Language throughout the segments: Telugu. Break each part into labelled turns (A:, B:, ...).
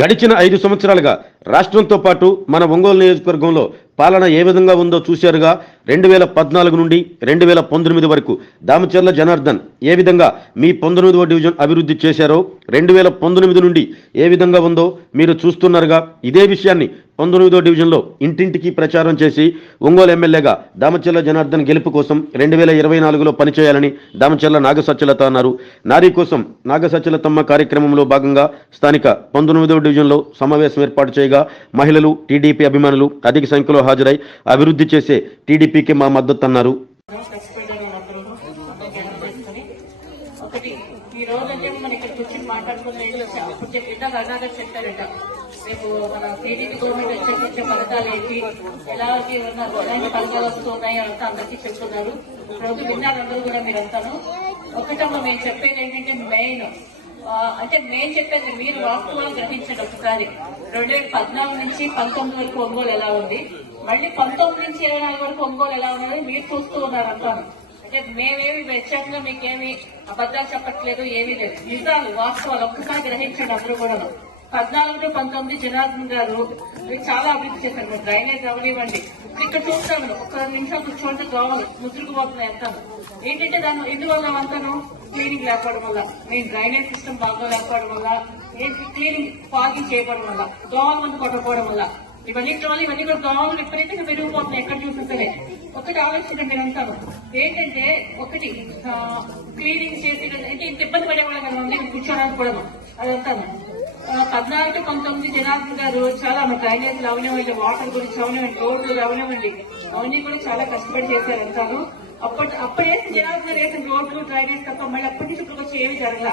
A: గడిచిన ఐదు సంవత్సరాలుగా రాష్ట్రంతో పాటు మన ఒంగోలు నియోజకవర్గంలో పాలన ఏ విధంగా ఉందో చూశారుగా. రెండు వేల పద్నాలుగు నుండి రెండు వేల పంతొమ్మిది వరకు దామచర్ల జనార్దన్ ఏ విధంగా మీ పంతొమ్మిదవ డివిజన్ అభివృద్ధి చేశారో రెండు వేల పంతొమ్మిది నుండి ఏ విధంగా ఉందో మీరు చూస్తున్నారుగా. ఇదే విషయాన్ని పంతొమ్మిదో డివిజన్లో ఇంటింటికి ప్రచారం చేసి ఒంగోలు ఎమ్మెల్యేగా దామచర్ల జనార్దన్ గెలుపు కోసం రెండు వేల ఇరవై నాలుగులో పనిచేయాలని దామచర్ల నాగసచ్చలత అన్నారు. నారీ కోసం నాగసచ్చలతమ్మ కార్యక్రమంలో భాగంగా స్థానిక పంతొమ్మిదవ డివిజన్లో సమావేశం ఏర్పాటు చేయగా మహిళలు టీడీపీ అభిమానులు అధిక సంఖ్యలో హాజరై అభివృద్ధి చేసే టీడీపీ టీడీపీకి మా మద్దతు అన్నారు.
B: ఒకటి ఈ రోజు అంటే మనం ఇక్కడ కూర్చొని మాట్లాడుకున్న అప్పుడు చెప్పిన గంగాధర్ చెప్తారట రేపు మన టీడీపీ గవర్నమెంట్ వచ్చేసి వచ్చే పథకాలు ఏంటి ఎలాంటి ఉన్న- ఎలాంటి పథకాలు వస్తున్నాయి అంతా అందరికీ చెప్తున్నారు రోజు విన్నారు అందరూ కూడా మీరంతాను ఒకటమ్మ మేము చెప్పేది ఏంటంటే మెయిన్ అంటే మేము చెప్పేది మీరు వాస్తవాలు గ్రహించండి ఒకసారి రెండు వేల పద్నాలుగు నుంచి పంతొమ్మిది వరకు ఒంగోలు ఎలా ఉంది మళ్ళీ పంతొమ్మిది నుంచి ఇరవై నాలుగు వరకు ఒంగోలు ఎలా ఉన్నది మీరు చూస్తూ ఉన్నారు అంటాను. అంటే మేమేమి వ్యత్యాసంగా మీకేమి అబద్ధాలు చెప్పట్లేదు ఏమీ లేదు. నిజాలు వాస్తవాలు ఒక్కసారి గ్రహించండి అందరూ కూడా పద్నాలుగు టు పంతొమ్మిది జనార్దన్ గారు మీరు చాలా అభివృద్ధి చేశారు. మీరు డ్రైనేజ్ అవనివ్వండి ఇక్కడ చూస్తాను ఒక నిమిషం కూర్చోండి దోమలు ముద్రకు పోతున్నాయి అంటాను. ఏంటంటే దాని ఎందువల్ల అంతాను క్లీనింగ్ లేకపోవడం వల్ల. మీ డ్రైనేజ్ సిస్టమ్ బాగా లేకపోవడం వల్ల. క్లీనింగ్ ఫాగింగ్ చేయడం వల్ల. దోమల కొట్టకపోవడం వల్ల. ఇవన్నీ వల్ల ఇవన్నీ కూడా దోమలు ఎప్పుడైతే పెరిగిపోతున్నాయి ఎక్కడ చూసినా సరే ఒకటి ఆలోచించండి నేను అంటాను ఏంటంటే ఒకటి క్లీనింగ్ చేసి అంటే ఇంత ఇబ్బంది పడేవాళ్ళం కదా ఉంది కూర్చోడానికి కూడా అదంతాను ఆ, పద్నాలుగు టు పంతొమ్మిది జనార్దన్ గారు చాలా మన డ్రైనేజ్ అవనివ్వండి వాటర్ గురించి అవనివ్వండి రోడ్లు అవనివ్వండి అవన్నీ కూడా చాలా కష్టపడి చేశారు అంటారు అప్పటి అప్పుడు వేసిన జనార్దన్ గారు వేసిన రోడ్లు డ్రైనేజ్ తప్ప మళ్ళీ అప్పటి నుంచి ఇప్పుడు వచ్చి ఏమి జరగల.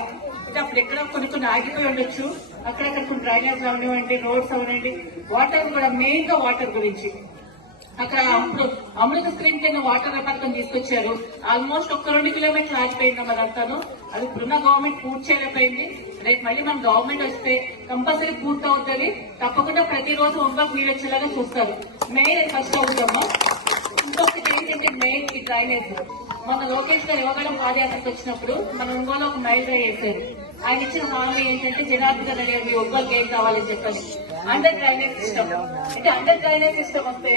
B: అంటే అప్పుడు ఎక్కడ కొన్ని కొన్ని ఆగిపోయి ఉండొచ్చు. అక్కడక్కడ కొన్ని డ్రైనేజ్ అవనివ్వండి రోడ్స్ అవనండి వాటర్ కూడా మెయిన్గా వాటర్ గురించి. అక్కడ అమృ అమృత స్క్రీన్ కింద వాటర్ పథకం తీసుకొచ్చారు. ఆల్మోస్ట్ ఒక్క రెండు కిలోమీటర్లు ఆగిపోయింది అదంతాను అది ఇప్పుడున్న గవర్నమెంట్ పూర్తి చేయలేకపోయింది. రేపు మళ్ళీ మన గవర్నమెంట్ వస్తే కంపల్సరీ పూర్తి అవుతుంది. తప్పకుండా ప్రతిరోజు ఒంగోలు నీరు వచ్చేలాగా చూస్తారు. మెయిన్ ఫస్ట్ అవుతామా ఇంకొకటి ఏంటంటే మెయిన్ డ్రైనేజ్. మన లోకేష్ గారు యువగడం పాదయాత్రకు వచ్చినప్పుడు మన ఒంగోలు ఒక మైల్ డ్రై వేశారు. ఆయన ఇచ్చిన హామీ ఏంటంటే జనార్దన్ గారు మీ ఒంగోలు గేమ్ కావాలని చెప్పండి. అండర్ డ్రైనేజ్ సిస్టమ్ అంటే అండర్ డ్రైనేజ్ సిస్టమ్ వస్తే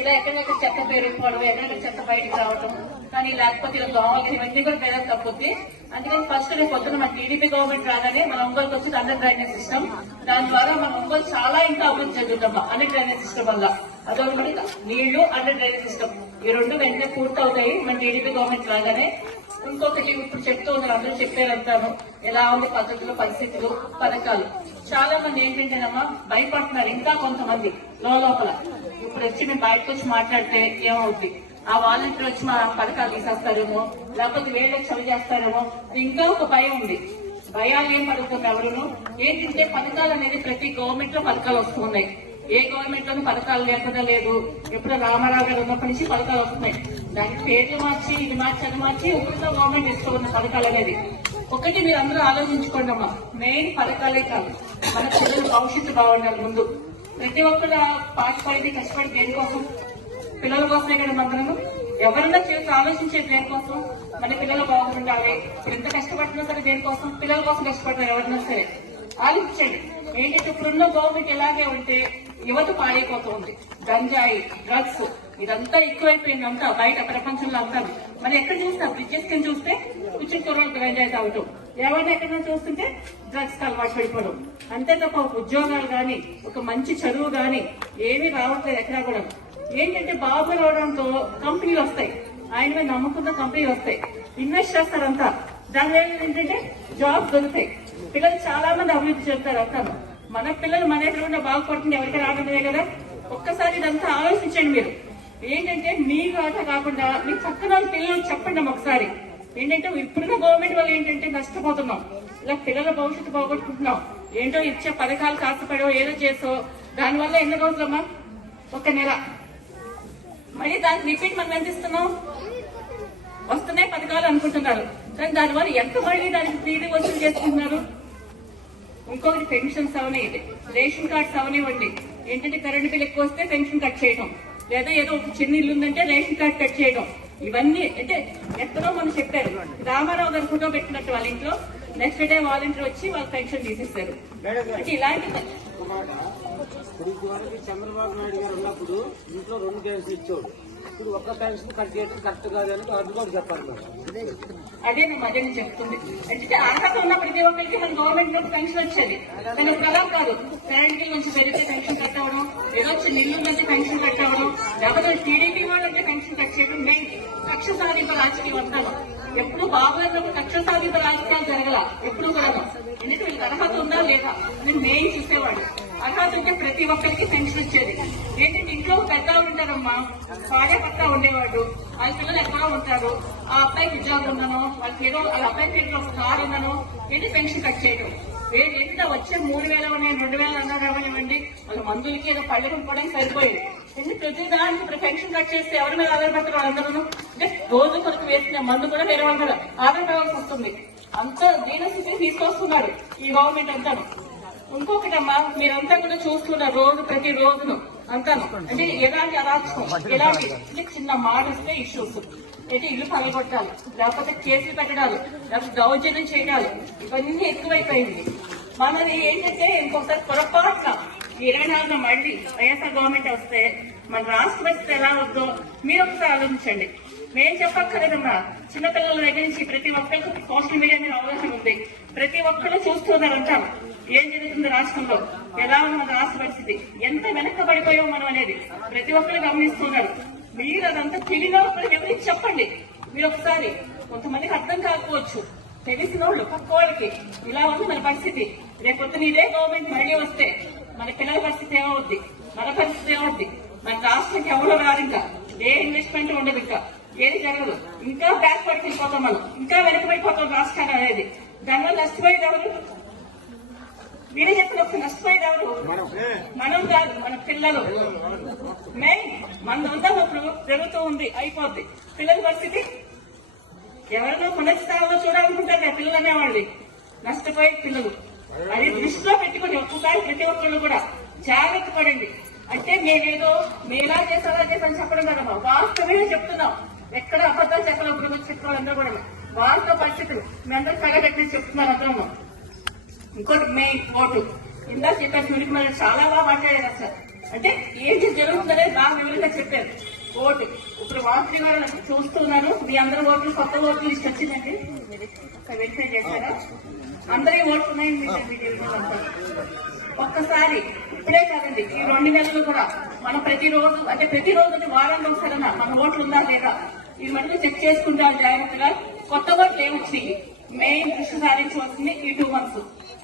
B: ఇలా ఎక్కడెక్కడ చెత్త పేరుకోవడం ఎక్కడెక్కడ చెత్త బయటికి రావడం కానీ లేకపోతే ఇలా దోమలు ఇవన్నీ కూడా పేద తప్పుద్ది. అందుకని ఫస్ట్ రేపు పొద్దున మన టీడీపీ గవర్నమెంట్ రాగానే మన ఒంగోలుకి వచ్చింది అండర్ డ్రైనేజ్ సిస్టమ్ దాని ద్వారా మన ఒంగోలు చాలా ఇంకా అభివృద్ధి చెందుతాం అండర్ డ్రైనేజ్ సిస్టమ్ వల్ల. అదొకటి నీళ్ళు అండర్ డ్రైనేజ్ సిస్టమ్ ఈ రెండు వెంటనే పూర్తవుతాయి. మన టీడీపీ గవర్నమెంట్ రాగానే ఇంకొకటి ఇప్పుడు చెప్తూ ఉన్నారు అందరూ చెప్పారంటాను ఎలా ఉంది పద్ధతులు పరిస్థితులు పథకాలు. చాలా మంది ఏంటంటేనమ్మా భయపడుతున్నారు ఇంకా కొంతమంది లోపల. ఇప్పుడు వచ్చి మేము బయటకు వచ్చి మాట్లాడితే ఏమవుద్ది? ఆ వాలంటీర్ వచ్చి మా పథకాలు తీసేస్తారేమో? లేకపోతే వేరే వచ్చి చేస్తారేమో? ఇంకా ఒక భయం ఉంది. భయాలు ఏం పడుతుంది ఎవరును? ఏంటంటే పథకాలు అనేది ప్రతి గవర్నమెంట్లో పథకాలు వస్తున్నాయి ఏ గవర్నమెంట్ లోనూ పథకాలు లేకుండా లేదు. ఎప్పుడో రామారావు గారు ఉన్నప్పటి నుంచి పథకాలు వస్తున్నాయి. దానికి పేర్లు మార్చి ఇది మార్చి అది మార్చి ఇప్పుడున్న గవర్నమెంట్ ఇస్తున్న పథకాలు అనేది. ఒకటి మీరు అందరూ ఆలోచించుకోండి అమ్మా. మెయిన్ పథకాలే కాదు. మన పిల్లల భవిష్యత్తు బాగుండాలి ముందు. ప్రతి ఒక్కరు పాటుపడి కష్టపడి దేనికోసం? పిల్లల కోసమే కదా మందరము ఎవరన్నా చేసి ఆలోచించే దేనికోసం? మన పిల్లలు బాగుండాలి. ఇప్పుడు ఎంత కష్టపడుతున్నా సరే దేనికోసం? పిల్లల కోసం కష్టపడతారు ఎవరన్నా సరే. ఆలోచించండి. ఏంటంటే ఇప్పుడున్న గవర్నమెంట్ ఎలాగే ఉంటే యువత పాడైపోతుంది. గంజాయి డ్రగ్స్ ఇదంతా ఎక్కువైపోయింది అంతా బయట ప్రపంచంలో అంతా. మనం ఎక్కడ చూస్తాం బ్రిడ్జెస్ కింద చూస్తే కూర్చుని కుర్రోళ్ళు గంజాయి తాగటం ఎవరిని ఎక్కడైనా చూస్తుంటే డ్రగ్స్ అలవాటు పడిపోవడం. అంతే తప్ప ఒక ఉద్యోగాలు కానీ ఒక మంచి చదువు కానీ ఏమీ రావట్లేదు ఎక్కడా కూడా. ఏంటంటే బాబు రావడంతో కంపెనీలు వస్తాయి. ఆయన మీద నమ్ముకున్న కంపెనీలు వస్తాయి. ఇన్వెస్ట్ చేస్తారంతా. దానివల్ల ఏంటంటే జాబ్ దొరుకుతాయి. పిల్లలు చాలా మంది అభివృద్ధి చెందుతారు అంతా. మన పిల్లలు మన ఎక్కడ బాగుపడుతుంది ఎవరికి రావడమే కదా? ఒక్కసారి ఇదంతా ఆలోచించండి మీరు. ఏంటంటే మీ ఆట కాకుండా మీ చక్కన పిల్లలు చెప్పండి ఒకసారి. ఏంటంటే ఇప్పుడున్న గవర్నమెంట్ వల్ల ఏంటంటే నష్టపోతున్నాం. ఇలా పిల్లల భవిష్యత్తు పోగొట్టుకుంటున్నాం. ఏంటో ఇచ్చే పథకాలు కాస్తపడో ఏదో చేసో దానివల్ల ఎన్ని రోజులమ్మా? ఒక నెల. మళ్ళీ దానికి రిపీట్ మనం ఎంత ఇస్తున్నాం? వస్తున్నాయి పథకాలు అనుకుంటున్నారు. కానీ దానివల్ల ఎంత మళ్ళీ దానికి తిరిగి వసూలు చేసుకుంటున్నారు? ఇంకొకటి పెన్షన్స్ అవనివ్వండి రేషన్ కార్డ్స్ అవనివ్వండి ఏంటంటే కరెంట్ బిల్ ఎక్కువ వస్తే పెన్షన్ కట్ చేయడం లేదా ఏదో ఒక చిన్న ఇల్లు ఉందంటే రేషన్ కార్డ్ కట్ చేయడం ఇవన్నీ అంటే ఎక్కడో మనం చెప్పారు. రామారావు గారు ఫోటో పెట్టినట్టు వాళ్ళ ఇంట్లో. నెక్స్ట్ డే వాలంటీర్ వచ్చి వాళ్ళ పెన్షన్ తీసేస్తారు అంటే ఇలాంటి
C: చంద్రబాబు నాయుడు గారు ఉన్నప్పుడు ఇంట్లో రెండు పెన్షన్ ఇచ్చేవాడు ఇప్పుడు ఒక్క పెన్షన్ కట్ చేయడం కరెక్ట్ కాదు అది కూడా చెప్పాలి మేడం
B: అదే నేను అదే నేను చెప్తుంది అంటే అర్హత ఉన్న ప్రతి ఒక్కరికి మన గవర్నమెంట్ నుంచి పెన్షన్ వచ్చేది. కానీ ఇప్పుడు కాదు. కరెంట్ బిల్ నుంచి పెరిగితే పెన్షన్ కట్ అవ్వడం ఏదో చిన్న ఇల్లు పెన్షన్ కట్ అవ్వడం లేకపోతే టీడీపీ వాళ్ళంటే పెన్షన్ కట్ చేయడం మెయిన్ కక్ష సాధింపు రాజకీయం అంటాను ఎప్పుడు బాబు కక్ష సాధింపు రాజకీయాలు జరగల? ఎప్పుడు కూడా ఎందుకంటే వీళ్ళకి అర్హత ఉందా లేదా? నేను మెయిన్ చూసేవాడు అర్హత ఉంటే ప్రతి ఒక్కరికి పెన్షన్ వచ్చేది ఏంటంటే ఇంట్లో పెద్దవాళ్ళు ఉంటారమ్మా. భార్య ఉండేవాడు. వాళ్ళ పిల్లలు ఎట్లా ఉంటారు? ఆ అబ్బాయికి ఉద్యోగం ఉన్నాను వాళ్ళకి ఏదో వాళ్ళ అబ్బాయి పేరులో ఒక కారు ఉన్నాను ఏంటి పెన్షన్ కట్ చేయడం? ఏంటంటే వచ్చే మూడు వేల ఉన్నాయి రెండు వేల అన్నారు అవనివ్వండి వాళ్ళ మందులకి ఏదో పళ్ళు కొనుక్కోవడానికి సరిపోయేది. ఎందుకు ప్రతి దానికి ఇప్పుడు పెన్షన్ కట్ చేస్తే ఎవరి మీద ఆధారపడతారు వాళ్ళందరూ అంటే రోజు కొరకు వేసిన మందు కూడా వేరే వాళ్ళ మీద ఆధారపడాల్సి వస్తుంది. అంత దీనస్థితిని తీసుకొస్తున్నారు ఈ గవర్నమెంట్ అంతా ఇంకొకటమ్మా మీరంతా కూడా చూస్తున్న రోజు ప్రతి రోజును అంతాను అంటే ఎలాంటి అరాచకం ఎలాంటి అంటే చిన్న మాట ఇష్యూస్ అయితే ఇల్లు పగలగొట్టాలి లేకపోతే కేసులు పెట్టడాలు లేకపోతే దౌర్జన్యం చేయడాలు ఇవన్నీ ఎక్కువైపోయింది. మనది ఏంటంటే ఇంకొకసారి పొరపాటున ఇరవై నాలుగున మళ్ళీ వైఎస్ఆర్ గవర్నమెంట్ వస్తే మన రాష్ట్ర పరిస్థితి ఎలా ఉందో మీరు ఒకసారి ఆలోచించండి. మేం చెప్పక్కర్లేదమ్మా చిన్నపిల్లల దగ్గర నుంచి ప్రతి ఒక్కరికి సోషల్ మీడియా మీద అవగాహన ఉంది. ప్రతి ఒక్కరు చూస్తున్నారంటారు. ఏం జరుగుతుంది రాష్ట్రంలో ఎలా ఉన్న రాష్ట్ర పరిస్థితి. ఎంత వెనకబడిపోయావు మనం అనేది ప్రతి ఒక్కరు గమనిస్తున్నారు. మీరు అదంతా తెలియని ఒకరు ఎవరికి చెప్పండి. మీరు ఒకసారి కొంతమందికి అర్థం కాకపోవచ్చు. తెలిసిన వాళ్ళు పక్క వాళ్ళకి. ఇలా ఉంది మన పరిస్థితి. రేపొద్దున ఇదే గవర్నమెంట్ మళ్ళీ వస్తే మన పిల్లల పరిస్థితి ఏమవుద్ది? మన పరిస్థితి ఏమవుద్ది? మన రాష్ట్రానికి ఎవరు రాదు ఇంకా? ఏ ఇన్వెస్ట్మెంట్ ఉండదు ఇంకా. ఏది జరగదు. ఇంకా బ్యాక్ పడిపోతాం మనం. ఇంకా వెనకబడిపోతాం రాష్ట్రాన్ని అనేది. దానివల్ల నష్టపోయేది ఎవరు? మీరే చెప్పిన ఒక నష్టపోయేది ఎవరు? మనం కాదు మన పిల్లలు. మెయిన్ మన ఉందా ఇప్పుడు జరుగుతూ ఉంది అయిపోద్ది. పిల్లల పరిస్థితి? ఎవరినో పునఃస్థానంలో చూడాలనుకుంటారు నా పిల్లలు అనేవాళ్ళు. నష్టపోయే పిల్లలు. అది దృష్టిలో పెట్టుకుని ఒక్కసారి ప్రతి ఒక్కళ్ళు కూడా జాగ్రత్త పడండి. అంటే మేమేదో మేలా చేసా అలా చెప్పడం కదమ్మా వాస్తవమే చెప్తున్నాం. ఎక్కడ అబద్ధాలు చెప్పాలి ఇప్పుడు చెప్పాలందరూ కూడా. వాస్తవ పరిస్థితులు. మేమందరూ కడగట్టి చెప్తున్నారు అందరూ ఇంకోటి మెయిన్ ఓటు ఇందా చెప్పారు సునీల్ చాలా బాగా మాట్లాడారు అసలు అంటే ఏంటి జరుగుతుందనేది బాగా వివరంగా చెప్పారు. ఓటు ఇప్పుడు మంత్రి గారు చూస్తున్నారు మీ అందరి ఓట్లు కొత్త ఓట్లు లిస్ట్ వచ్చిందండి. వెరిఫై చేశారా? అందరి ఓట్లు ఉన్నాయి ఒక్కసారి ఇప్పుడే కాదండి ఈ రెండు నెలలు కూడా మనం ప్రతిరోజు అంటే ప్రతిరోజు అంటే వారానికి మన ఓట్లు ఉందా లేదా? ఈ మటుకు చెక్ చేసుకుంటాం జాగ్రత్తగా కొత్త ఓట్లు ఏమొచ్చినాయి మెయిన్ దృష్టి సారించవలసింది ఈ టూ మంత్స్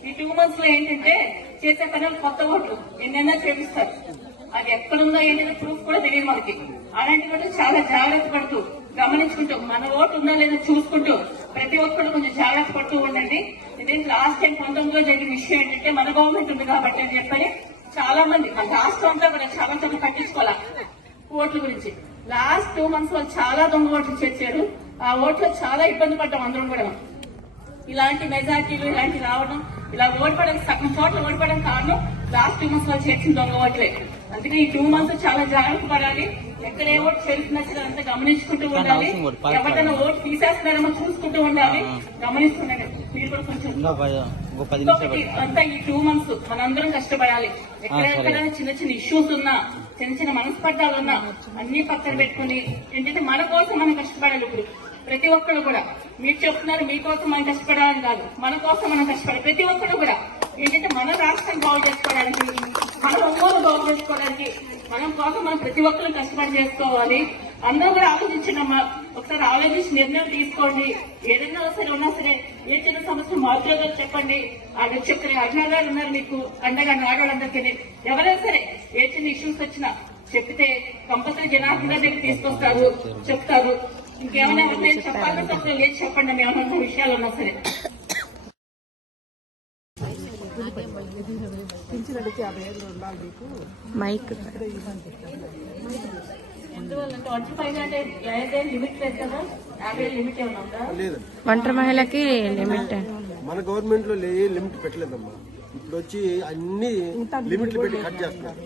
B: ఈ టూ మంత్స్లో ఏంటంటే చేసే పనులు కొత్త ఓట్లు ఎన్నైనా చేపిస్తారు. అది ఎక్కడుందో ఏంటంటే ప్రూఫ్ కూడా తెలియదు మనకి. అలాంటి కూడా చాలా జాగ్రత్త పడుతూ గమనించుకుంటూ మన ఓటు ఉందా లేదా చూసుకుంటూ ప్రతి ఒక్కరు కొంచెం జాగ్రత్త పడుతూ ఉండండి. ఇది లాస్ట్ టైం పంతొమ్మిదిలో జరిగిన విషయం ఏంటంటే మన గవర్నమెంట్ ఉంది కాబట్టి అని చెప్పని చాలా మంది మన రాష్ట్రం అంతా కూడా చాలా చాలా పట్టించుకోవాలి ఓట్ల గురించి. లాస్ట్ టూ మంత్స్ వాళ్ళు చాలా దొంగ ఓట్లు చేర్చారు. ఆ ఓట్లో చాలా ఇబ్బంది పడ్డాం అందరం కూడా. ఇలాంటి మెజార్టీలు ఇలాంటి రావడం ఇలా ఓడిపడడం సగం చోట్ల ఓడిపడడం కారణం లాస్ట్ టూ మంత్స్లో చేసిన దొంగ ఓట్లే. అందుకే ఈ టూ మంత్స్ చాలా జాగ్రత్త పడాలి. ఎక్కడ ఏ ఓటు చేస్తున్నట్లు అంతా గమనించుకుంటూ ఉండాలి. ఎవరైనా ఓటు తీసేస్తున్నారేమో చూసుకుంటూ ఉండాలి. మీరు కూడా కొంచెం అంతా ఈ టూ మంత్స్ మనందరం కష్టపడాలి. ఎక్కడెక్కడ చిన్న చిన్న ఇష్యూస్ ఉన్నా చిన్న చిన్న మనస్పర్ధాలు ఉన్నా అన్ని పక్కన పెట్టుకుని ఏంటంటే మన కోసం మనం కష్టపడాలి ఇప్పుడు. ప్రతి ఒక్కరు కూడా. మీరు చెప్తున్నారు మీకోసం మనం కష్టపడాలని కాదు. మన కోసం మనం కష్టపడాలి. ప్రతి ఒక్కరు కూడా. ఏంటంటే మన రాష్ట్రం బాగు చేసుకోవడానికి మన ఒంగోలు బాగు చేసుకోవడానికి మనం కోసం మనం ప్రతి ఒక్కరు కష్టపడి చేసుకోవాలి. అందరూ కూడా ఆలోచించండమ్మా ఒకసారి ఆలోచించి నిర్ణయం తీసుకోండి. ఏదైనా సరే ఉన్నా సరే ఏ చిన్న సమస్య మా చెప్పండి. ఆయన చెప్పే అజ్ఞా ఉన్నారు మీకు. అండగా ఆడవాళ్ళందరికీ ఎవరైనా సరే ఏ చిన్న ఇష్యూస్ వచ్చినా చెప్తే కంపల్సరీ జనార్దన్ గారి దగ్గర తీసుకొస్తారు. చెప్తారు. ఇంకేమైనా ఎవరైనా చెప్పాలంటే అసలు లేదు చెప్పండి? మేము ఏమన్నా విషయాలు ఉన్నా సరే.
D: మైక్.
B: ఒంటరి
D: మహిళకి లిమిట్.
E: మన గవర్నమెంట్లో లిమిట్ పెట్టలేదమ్మా. ఇప్పుడు వచ్చి అన్ని లిమిట్లు పెట్టి కట్ చేస్తున్నారు.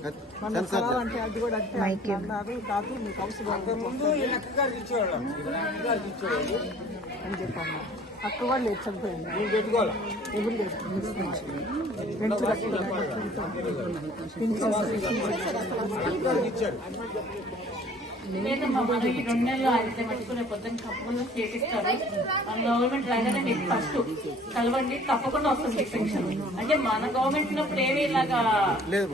F: అక్క వాళ్ళు చనిపోయింది. ఎవరు
B: రెండు నెలలు అయితే మట్టుకునే పొద్దున్న తప్పకుండా చేపిస్తారు మన గవర్నమెంట్ రాగానే మీకు ఫస్ట్ కలవండి. తప్పకుండా వస్తుంది పెన్షన్. అంటే మన గవర్నమెంట్ ఉన్నప్పుడు ఏమి ఇలాగా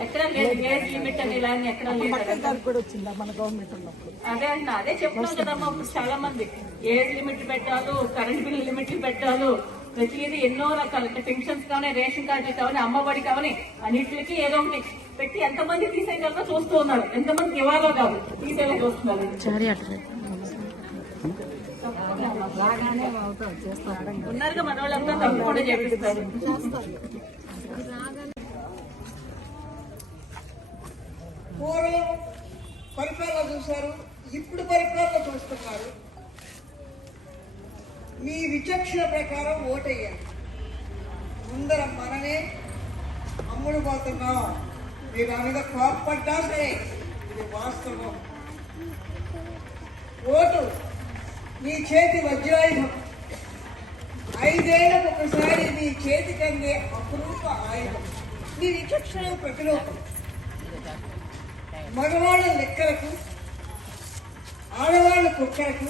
B: ఎక్కడ లేదు. ఏజ్ లిమిట్ అని ఇలా అని ఎక్కడ లేదు. కదా.
F: దానికి కూడా వచ్చిందా మన గవర్నమెంట్ ఉన్నప్పుడు?
B: అదే అంటున్నా అదే చెప్తున్నాం కదమ్మా. ఇప్పుడు చాలా మంది ఏజ్ లిమిట్ పెట్టాలు కరెంట్ బిల్ లిమిట్లు పెట్టాలు ప్రతిదీ ఎన్నో రకాల. పెన్షన్స్ కానీ రేషన్ కార్డులు కావని అమ్మఒడి కావని అన్నిటికీ ఏదో ఒకటి పెట్టి ఎంతమంది తీసేయగలరో చూస్తూ ఉన్నారు. ఎంతమంది ఇవ్వాలో కాదు తీసేలా చూస్తున్నారు. ఉన్నారుగా మన వాళ్ళంతా తప్పకుండా చేపిస్తారు.
G: పూర్వం పరిపాలన చూశారు ఇప్పుడు పరిపాలన చూస్తున్నారు. మీ విచక్షణ ప్రకారం ఓటయ్యారు ముందర మనమే అమ్ముడు పోతున్నాం. మీరు దాని మీద కోప్పడ్డా సరే ఇది వాస్తవం. ఓటు మీ చేతి వజ్రాయుధం. ఐదేళ్ళకు ఒకసారి మీ చేతి కందే అపురూప ఆయుధం. మీ విచక్షణ ప్రతిలోకం మగవాళ్ళ లెక్కలకు ఆడవాళ్ళ కుక్కలకు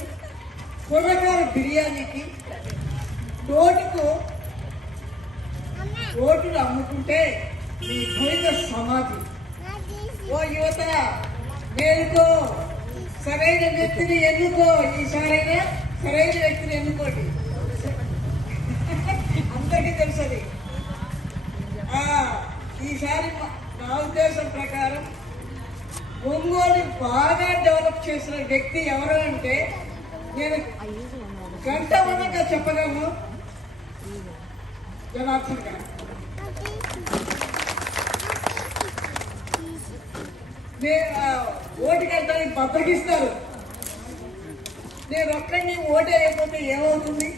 G: కుర్రకార బిర్యానీకి నోటుకు ఓటును అమ్ముకుంటే మీ భవిత సమాధి. ఓ యువత మేలుకో సరైన వ్యక్తిని ఎన్నుకో ఈసారైనా సరైన వ్యక్తిని ఎన్నుకోండి. అందరికీ తెలుసది ఈసారి నా ఉద్దేశం ప్రకారం ఒంగోలు బాగా డెవలప్ చేసిన వ్యక్తి ఎవరు అంటే నేను గంట వనగా చెప్పగలను? జనార్దన్ గారు ఓటు ఆ, బద్దకిస్తారు నేను ఒక్కడిని ఓటు వేయకపోతే ఏమవుతుంది?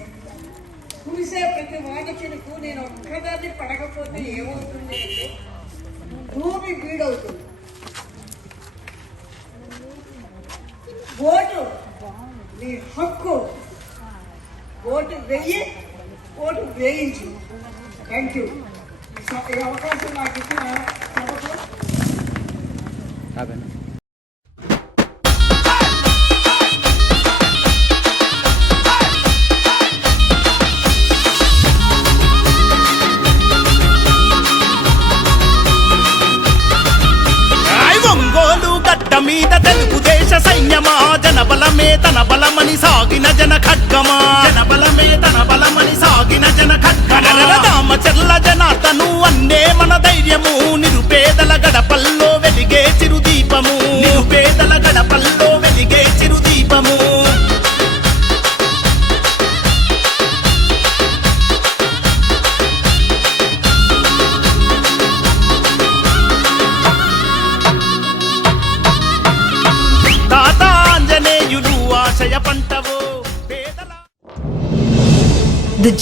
G: కురిసే ప్రతి వానచులకు నేను ఒక్కదాన్ని పడకపోతే ఏమవుతుంది అంటే భూమి బీడవుతుంది ఓటు నీ హక్కు ఓటు వెయ్యి ఓటు వేయించు. థ్యాంక్ యూ ఈ అవకాశం నాకు ఇచ్చిన సభకు
H: తన బలమని సాగిన జన ఖడ్గమా? జనబలమే తన బలమని సాగిన జన ఖడ్గమా? రామచర్ల జనార్దను అన్నే మన ధైర్యము.